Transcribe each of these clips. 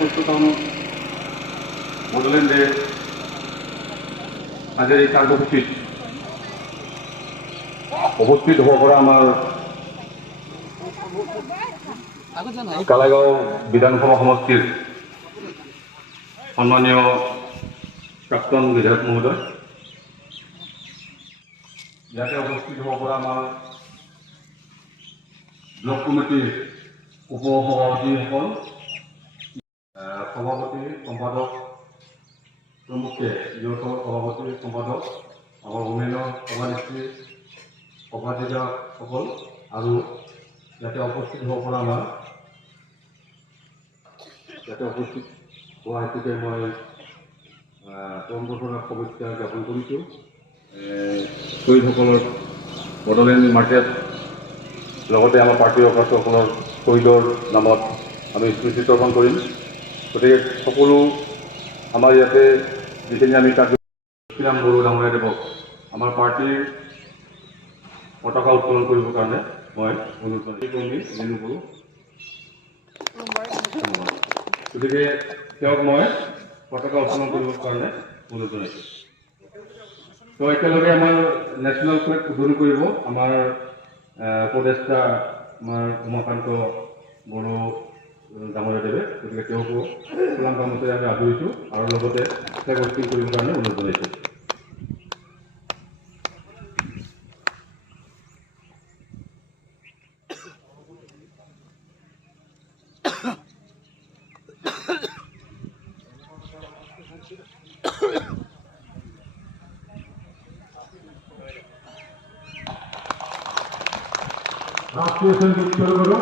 71তম বড়োলেণ্ডে আজিৰ এই কাৰ্যসূচীত উপস্থিত হ'ব পৰা আমাৰ কালাইগাঁও বিধানসভা সমষ্টিৰ সন্মানীয় প্ৰাক্তন বিধায়ক মহোদয়, ইয়াতে উপস্থিত হ'ব পৰা আমাৰ ব্লক কমিটিৰ উপ সভাপতিসকল, সভাপতি সম্পাদক প্ৰমুখে ইহঁতৰ সভাপতি সম্পাদক, আমাৰ উমেনৰ সভানেত্ৰী সভাধিকাৰসকল আৰু ইয়াতে উপস্থিত হ'ব পৰা আমাৰ ইয়াতে উপস্থিত হোৱা হেতুকে মই পৰম্পৰা শুভেচ্ছা জ্ঞাপন কৰিছোঁ। শ্বহীদসকলৰ বড়োলেণ্ড মাৰ্চত লগতে আমাৰ পাৰ্টীৰ অগ্ৰসকলৰ শ্বহীদৰ নামত আমি স্মৃতি তৰ্পণ কৰিম। গতিকে সকলো আমাৰ ইয়াতে যিখিনি আমি কাৰ্যৰাম বড়ো ডাঙৰীয়া দেৱক আমাৰ পাৰ্টীৰ পতাকা উত্তোলন কৰিবৰ কাৰণে মই অনুৰোধ কৰ্মী নেনু কৰোঁ। গতিকে তেওঁক মই পতাকা উত্তোলন কৰিবৰ কাৰণে অনুৰোধ জনাইছোঁ। তো একেলগে আমাৰ নেশ্যনেল ফ্লেগ উদ্বোধন কৰিব আমাৰ উপদেষ্টা আমাৰ উমাকান্ত বড়ো ডাঙৰীয়া দেৱে। গতিকে তেওঁকো চোলাং গামোচাৰে আমি আদৰিছোঁ আৰু লগতে ফ্লেগ হোষ্টিং কৰিবৰ কাৰণে অনুৰোধ জনাইছোঁ। राष्ट्रीय संगीत शुरू करो।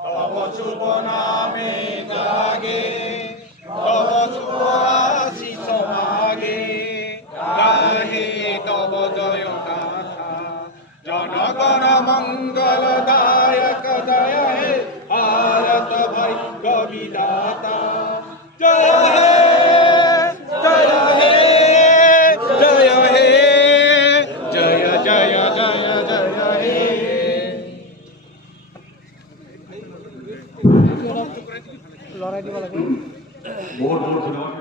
तव शुभ नामे जागे, तव शुभ आशीष मागे, गाहे तव जय गाथा। जनगण मंगलदायक जय हे भारत भाग्य विधाता। जय हे जय हे जय हे जय जय जय जय हे। বহুত বহুত ধন্যবাদ।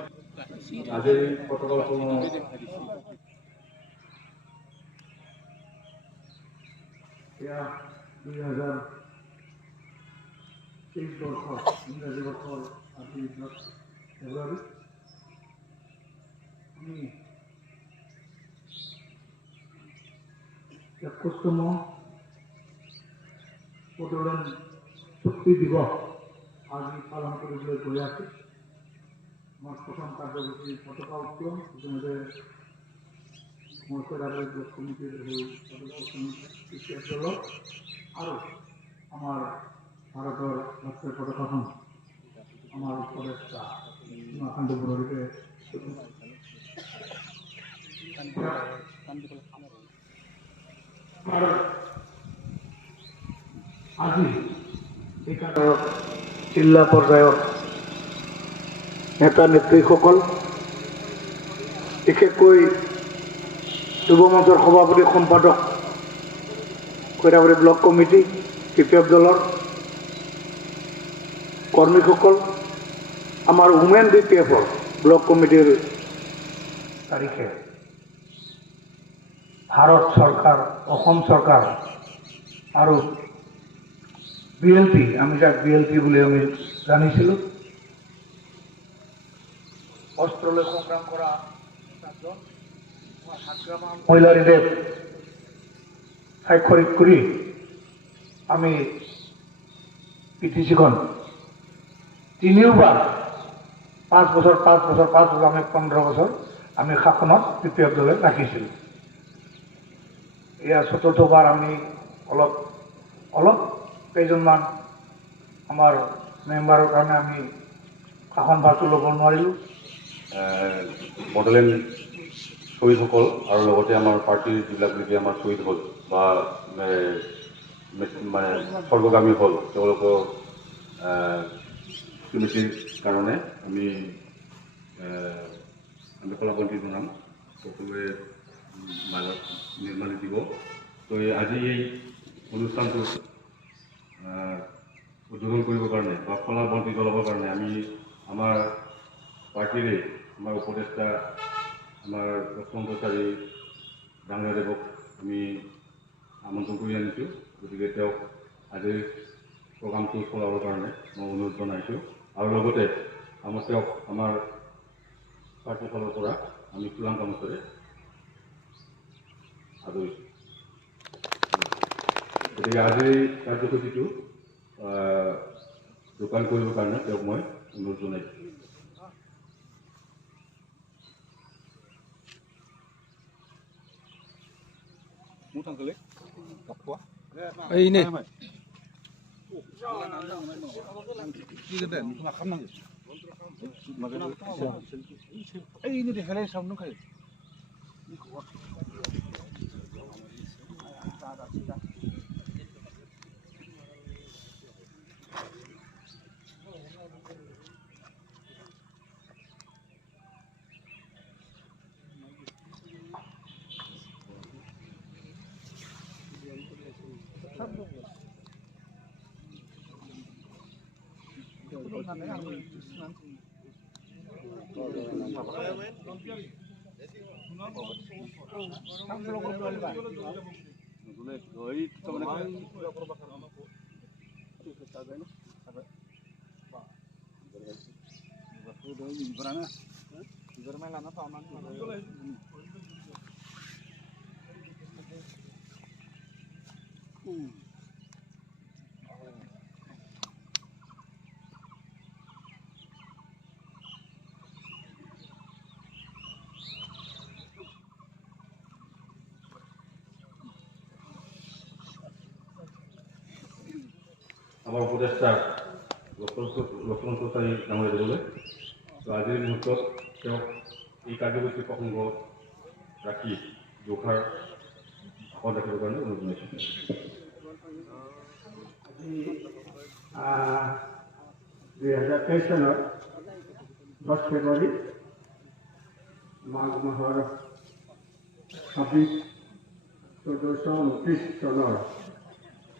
আজি পতাকা উত্তোলন এয়া 2023 বৰ্ষৰ ইংৰাজী বৰ্ষৰ আজি 10 ফেব্ৰুৱাৰী। আমি 71তম বড়োলেণ্ড চুক্তি দিৱস আজি পালন কৰিবলৈ গৈ আছোঁ। আমাৰ প্ৰথম কাৰ্যসূচী পতাকা উত্তোলন, ইতিমধ্যে মৰ্চেৰাবাৰী ব্লক কমিটিৰ হৈ সদস্য দলৰ আৰু আমাৰ ভাৰতৰ ৰাষ্ট্ৰীয় পতাকাখন আমাৰ উপদেষ্টা উমাকান্ত বড়োদেৱে আজি এই জিলা পৰ্যায়ৰ নেতা নেত্ৰীসকল, বিশেষকৈ যুৱ মঞ্চৰ সভাপতি সম্পাদক, খৈৰাবাৰী ব্লক কমিটি, CPF দলৰ কৰ্মীসকল, আমাৰ উমেন BPFৰ ব্লক কমিটিৰ তাৰিখে ভাৰত চৰকাৰ, অসম চৰকাৰ আৰু BLP, আমি যাক BLP বুলি আমি জানিছিলোঁ, অস্ত্ৰলৈ সংগ্ৰাম কৰা মহিলাৰীৰে স্বাক্ষৰিত কৰি আমি PTC-খন তিনিওবাৰ 5 বছৰ আমি 15 বছৰ আমি শাসনত CPF দলে ৰাখিছিলোঁ। এয়া চতুৰ্থবাৰ আমি অলপ কেইজনমান আমাৰ মেম্বাৰৰ কাৰণে আমি শাসন ভাৰটো ল'ব নোৱাৰিলোঁ। বড়োলেণ্ড শ্বহীদসকল আৰু লগতে আমাৰ পাৰ্টিৰ যিবিলাক নেকি আমাৰ শ্বহীদ হ'ল বা মানে স্বৰ্গগামী হ'ল তেওঁলোকৰ স্মৃতিৰ কাৰণে আমি কলাবন্তী জনাম সকলোৱে মাজত নিৰ্মালি দিব। তো আজি এই অনুষ্ঠানটো উদ্বোধন কৰিবৰ কাৰণে বা কলাবন্তী জ্বলাবৰ কাৰণে আমি আমাৰ পাৰ্টিৰে আমাৰ উপদেষ্টা আমাৰ লক্ষ্মণচাৰী ডাঙৰীয়াদেৱক আমি আমন্ত্ৰণ কৰি আনিছোঁ। গতিকে তেওঁক আজিৰ প্ৰগ্ৰামটো চলাবৰ কাৰণে মই অনুৰোধ জনাইছোঁ আৰু লগতে তেওঁক আমাৰ পাৰ্টিৰ ফালৰ পৰা আমি ফুলাম গামোচাৰে আদৰিছোঁ। গতিকে আজিৰ কাৰ্যসূচীটো ৰূপায়ণ কৰিবৰ কাৰণে তেওঁক মই অনুৰোধ জনাইছোঁ। ini ini deh sama kayak আমাৰ উপদেষ্টা লক্ষ্মণচাৰী ডাঙৰীয়াদেৱলৈ আজিৰ মুহূৰ্তত তেওঁক এই কাৰ্যসূচী প্ৰসংগ ৰাখি দুষাৰ ভাষণ ৰাখিবৰ কাৰণে অনুৰোধ জনাইছোঁ। 2023 চনৰ 10 ফেব্ৰুৱাৰী মাঘ মাহৰ 1429 চনৰ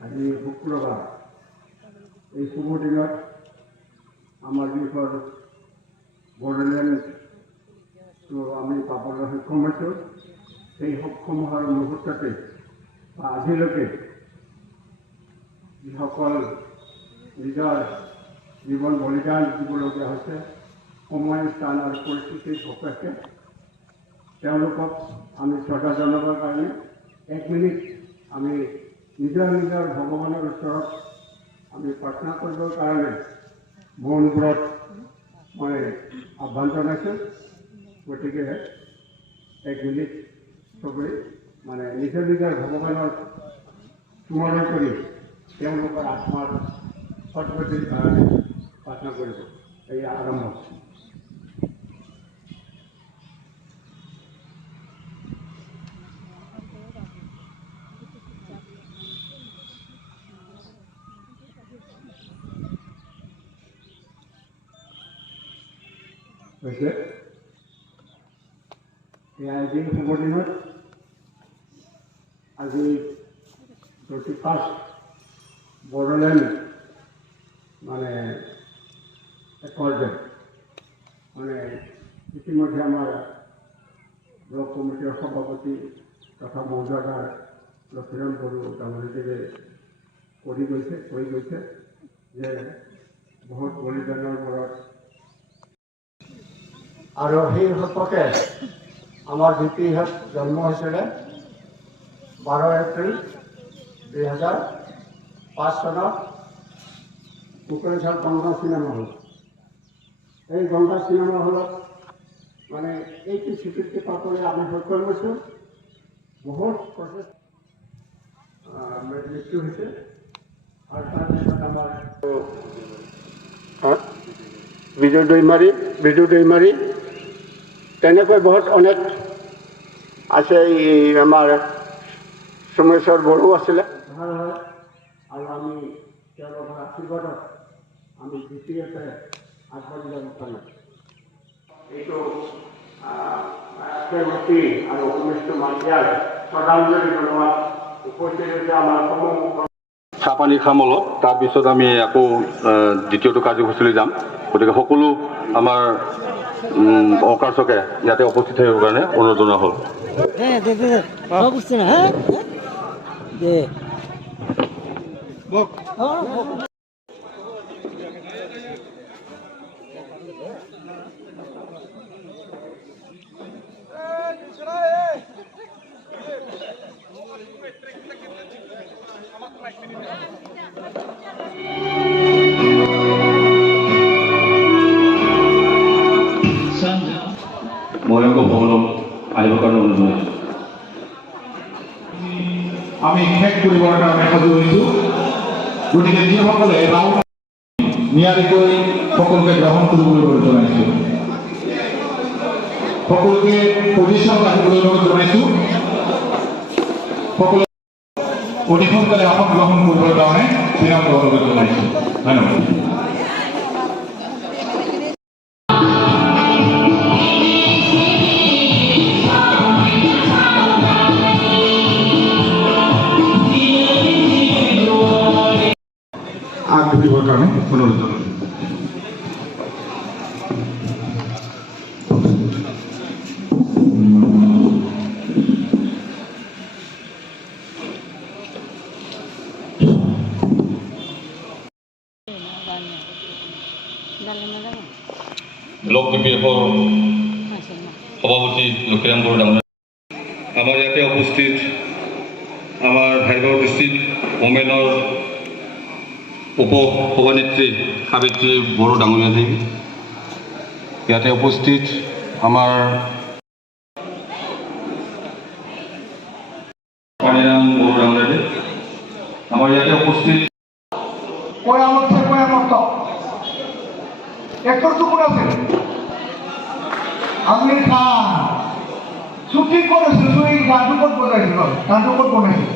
আজি শুক্ৰবাৰ এই শুভ দিনত আমাৰ যিখন বড়োলেণ্ডটো আমি পাবলৈ সক্ষম হৈছোঁ, সেই সক্ষম হোৱাৰ মুহূৰ্ততে বা আজিলৈকে যিসকল নিজৰ জীৱন বলিদান দিবলগীয়া হৈছে সময় স্থান আৰু পৰিস্থিতিৰ সাপেক্ষে তেওঁলোকক আমি শ্ৰদ্ধা জনাবৰ কাৰণে 1 মিনিট আমি নিজৰ নিজৰ ভগৱানৰ ওচৰত আমি প্ৰাৰ্থনা কৰিবৰ কাৰণে মনবোৰত মই আহ্বান জনাইছোঁ। গতিকে 1 মিনিট চবেই মানে নিজৰ নিজৰ ভগৱানৰ স্মৰণ কৰি তেওঁলোকৰ আত্মাৰ সদ্গতিৰ কাৰণে প্ৰাৰ্থনা কৰিব। এই আৰম্ভ হৈছে। আজি শুভ দিনত আজি 31 বড়োলেণ্ড মানে একৰ্ডে মানে ইতিমধ্যে আমাৰ ব্লক কমিটিৰ সভাপতি তথা মৌজাদাৰ লক্ষীৰাম বড়ো ডাঙৰীয়াদেৱে কৈ গৈছে যে বহুত বলিদানৰ মূৰত আৰু সেই সম্পৰ্কে আমাৰ ভিপিহঁত জন্ম হৈছিলে 12 এপ্ৰিল 2005 চনত কুকুৰেশ্বৰ গংগা চিনেমা হল। এই গংগা চিনেমা হলত মানে এইটো স্বীকৃতি পাবলৈ আমি সক্ষম হৈছোঁ। বহুত প্ৰচেষ্টা মৃত্যু হৈছে আৰু তাৰপিছত আমাৰ বিজু দৈমাৰী তেনেকৈ বহুত অনেক আছে এই আমাৰ সোমেশ্বৰ বড়ো আছিলে ভাল হয় আৰু আমি তেওঁলোকৰ আশীৰ্বাদত আমি দ্বিতীয়তে আগবাঢ়ি যাব পাৰিম এইটো ৰাষ্ট্ৰীয় আৰু অসমীয়া মাতিয়াৰ শ্ৰদ্ধাঞ্জলি জনোৱা উপস্থিত হৈছে আমাৰ সমূহ চাহ পানী খাম অলপ, তাৰপিছত আমি আকৌ দ্বিতীয়টো কাৰ্যসূচীলৈ যাম। গতিকে সকলো আমাৰ অকাৰ্চকে ইয়াতে উপস্থিত থাকিবৰ কাৰণে অনুৰোধ জনোৱা হ'ল। ময়ংক ভৱনক আহিবৰ কাৰণে অনুৰোধ জনাইছোঁ। আমি শেষ কৰিবৰ কাৰণে সাজু হৈছোঁ। গতিকে যিসকলে ৰাউণ্ড নিয়াৰিকৈ সকলোকে গ্ৰহণ কৰিবলৈ অনুৰোধ জনাইছোঁ। সকলোকে পজিশ্যনত আহিবলৈ অনুৰোধ জনাইছোঁ। সকলো অতি সোনকালে আসন গ্ৰহণ কৰিবৰ কাৰণে বিনম্ৰ অনুৰোধ জনাইছোঁ। ধন্যবাদ। আগবাঢ়িবৰ কাৰণে অনুৰোধ জনাইছোঁ। ব্লক BPF-ৰ সভাপতি লক্ষীৰাম বড়ো ডাঙৰীয়া, আমাৰ ইয়াতে উপস্থিত আমাৰ ভাইভাৰ ডিষ্ট্ৰিক্ট ওমেনৰ উপ সভানেত্ৰী সাবিত্ৰী বড়ো ডাঙৰীয়া দেৱী, ইয়াতে উপস্থিত আমাৰ পানীৰাম বড়ো ডাঙৰীয়া দেৱী, আমাৰ ইয়াতে উপস্থিত একটু চুকুন আছে আমি খান শুটিং কৰেছিল তুই গানটো ক'ত বনাইছিল গানটো ক'ত বনাইছিল